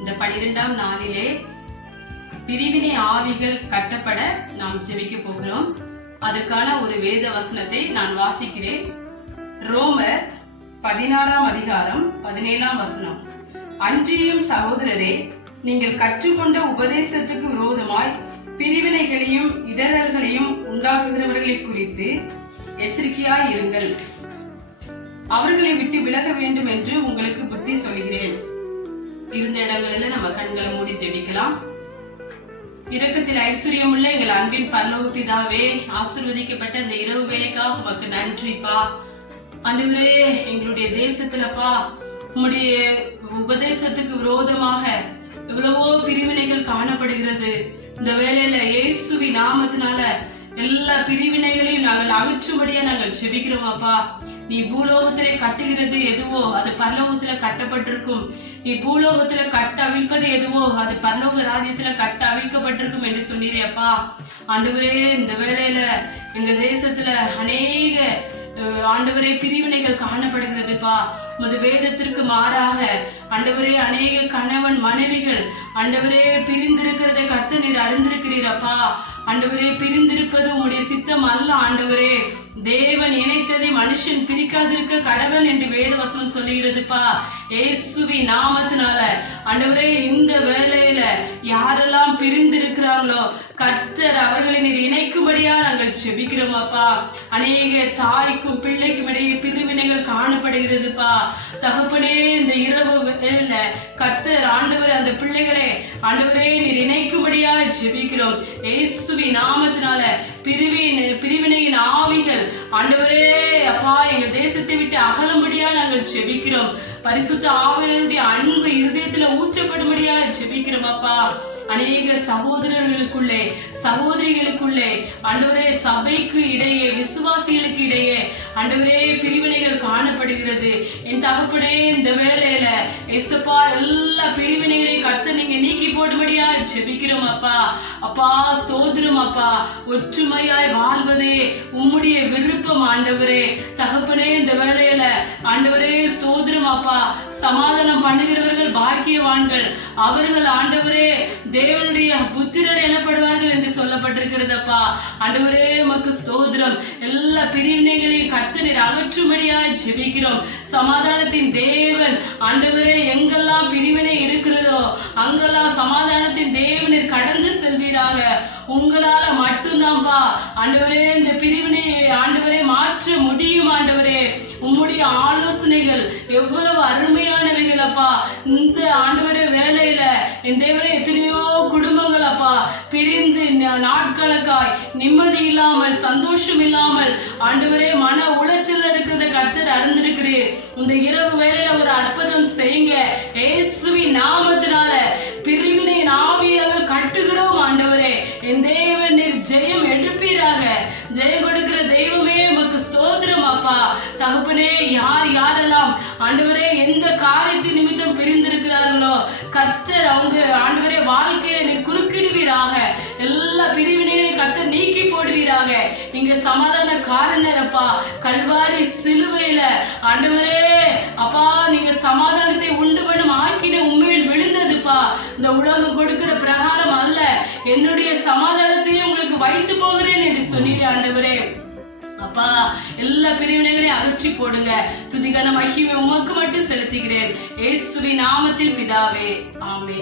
இந்த பனிரெண்டாம் நாளிலே பிரிவினை ஆவிகள் கட்டப்பட நாம் செவிக்க போகிறோம். அதற்கான ஒரு வேத வசனத்தை நான் வாசிக்கிறேன். ரோமர் பதினாறாம் அதிகாரம் பதினேழாம் வசனம். அன்றியும் சகோதரரே நீங்கள் கற்றுக்கொண்ட உபதேசத்துக்கு விரோதமாய் பிரிவினைகளையும் இடரல்களையும் உண்டாக்குகிறவர்களை குறித்து எச்சரிக்கையாய் இருங்கள். அவர்களை விட்டு விலக வேண்டும் என்று உங்களுக்கு புத்தி சொல்கிறேன். இருந்த இடங்களில் நம்ம கண்களை மூடி ஜெபிக்கலாம். இரக்கத்தில் ஐஸ்வர்யமுள்ள எங்கள் அன்பின் பல்லவ பிதாவே ஆசிர்வதிக்கப்பட்ட இந்த இரவு வேலைக்காக உமக்கு நன்றிப்பா. ஆண்டவரே எங்களுடைய தேசத்துலப்பா உம்முடைய உபதேசத்துக்கு விரோதமாக எவ்வளவோ பிரிவினைகள் காணப்படுகிறது. இந்த வேலையில இயேசுவி நாமத்தினால எல்லா பிரிவினைகளையும் நாங்கள் அகற்றும்படியா நாங்கள் செபிக்கிறோம் அப்பா நீ பூலோகத்திலே கட்டுகிறது எதுவோ அது பரலோகத்துல கட்டப்பட்டிருக்கும். நீ பூலோகத்துல அவிழ்ப்பது எதுவோ? அது பரலோக ராஜ்யத்துல கட்டு அவிழ்க்கப்பட்டிருக்கும் என்று சொன்னீரேப்பா ஆண்டவரே இந்த வேலையில எங்க தேசத்துல அநேக ஆண்டவரே பிரிவினைகள் காணப்படுகிறதுப்பா. உமது வேதத்திற்கு மாறாக ஆண்டவரே அநேக கணவன் மனைவிகள் ஆண்டவரே பிரிந்திருக்கிறதை கர்த்த நீர் அறிந்திருக்கிறீரப்பா ஆண்டவரே பிரிந்திருப்பது உம்முடைய சித்தம் அல்ல ஆண்டவரே. தேவன் இணைத்ததை மனுஷன் பிரிக்காதிருக்க கடவன் என்று வேத வசனம் சொல்லுகிறதுப்பா. ஏசுவி நாமத்தினால. ஆண்டவரே இந்த வேலையில யாரெல்லாம் பிரிந்திருக்கிறாங்களோ கர்த்தர் அவர்களை நீர் இணைக்கும்படியா நாங்கள் செபிக்கிறோம் அப்பா அநேக தாய்க்கும் பிள்ளைக்கும் இடையே பிரிவினைகள் காணப்படுகிறதுப்பா. தகப்பனே இந்த இரவு வேலையில கர்த்தர் ஆண்டவர் அந்த பிள்ளைகளை ஆண்டவரே நீர் இணைக்கும் இணைக்கும்படியா ஜெபிக்கிறோம். இயேசுவி நாமத்தினால பிரிவின் பிரிவினையின் ஆவிகள் ஆண்டவரே அப்பா எங்கள் தேசத்தை விட்டு அகலும்படியா நாங்கள் ஜெபிக்கிறோம். பரிசுத்த ஆவியனுடைய அன்பு இருதயத்துல ஊற்றப்படும்படியா ஜெபிக்கிறோம் அப்பா. அநேக சகோதரர்களுக்குள்ளே சகோதரிகளுக்குள்ளே அண்டவரே சபைக்கு இடையே விசுவாசிகளுக்கு இடையே அண்டவரே பிரிவினை காணப்படுகிறது. என் தகப்பனே இந்த வேலையில எசப்பா எல்லா பிரிவினைகளையும் கத்த நீங்க நீக்கி போடும்படியா ஜெபிக்கிறோம் அப்பா. அப்பா ஸ்தோத்திரம் அப்பா. ஒற்றுமையாய் வாழ்வதே உம்முடைய விருப்பம் ஆண்டவரே. தகப்பனே இந்த வேலையில ஆண்டவரே ஸ்தோத்திரம் அப்பா. சமாதானம் பண்ணுகிறவர்கள் பாக்கியவான்கள். அவர்கள் ஆண்டவரே தேவனுடைய புத்திரர் எனப்படுவார். என்று அண்டவரே மக்கு ஸ்தோத்திரம். எல்லா பிரிவினைகளையும் கர்த்தனர் அகற்றும்படியா ஜெபிக்கிறோம். சமாதானத்தின் தேவன் ஆண்டவரே எங்கெல்லாம் பிரிவினை இருக்கிறதோ அங்கெல்லாம் சமாதானத்தின் தேவனர் கடந்து செல்வீராக. உங்களால மட்டும்தான்ப்பா ஆண்டவரே இந்த பிரிவினையை ஆண்டவரே மாற்ற முடியும் ஆண்டவரே. உம்முடைய ஆலோசனைகள் எவ்வளவு அருமையானவைகள் அப்பா இந்த ஆண்டவரே வேலையில என் தேவரே நாட்களுக்காய் நிம்மதி இல்லாமல் சந்தோஷம் இல்லாமல் ஆண்டவரே மன உளைச்சல் இருக்கிறத கர்த்தர் அறிந்திருக்கிறீர். இந்த இரவு வேலையில ஒரு அற்புதம் செய்யுங்க. ஏசுவி நாமத்தினால பிரிவினை நாவியாக கட்டுகிறோம் ஆண்டவரே. என் தேவ நீர் ஜெயம் எடுப்பீராக. ஜெயம் கொடுக்கிற தெய்வமே உமக்கு ஸ்தோத்திரம் அப்பா. தகப்பனே யார் யாரெல்லாம் ஆண்டவரே எந்த காரியத்தின் நிமித்தம் பிரிந்திருக்கிறார்களோ கர்த்தர் அவங்க எல்லா பிரிவினைகளையும் கர்த்தர் நீக்கி போடுவீராக. நீங்க சமாதான காரணப்பா கல்வாரி சிலுவையில ஆண்டவரே அப்பா நீங்க சமாதானத்தை உண்டு பண்ணும் ஆக்கின உண்மையில் விழுந்ததுப்பா. இந்த உலகம் கொடுக்கிற பிரகாரம் அல்ல. என்னுடைய சமாதானத்தையும் உங்களுக்கு வைத்து போகிறேன் என்று சொன்னீர் ஆண்டவரே. அப்பா எல்லா பிரிவினைகளையும் அகற்றி போடுங்க. துதிகன மகிமை உமக்கு மட்டும் செலுத்துகிறேன். ஏசுவி நாமத்தில் பிதாவே. ஆமே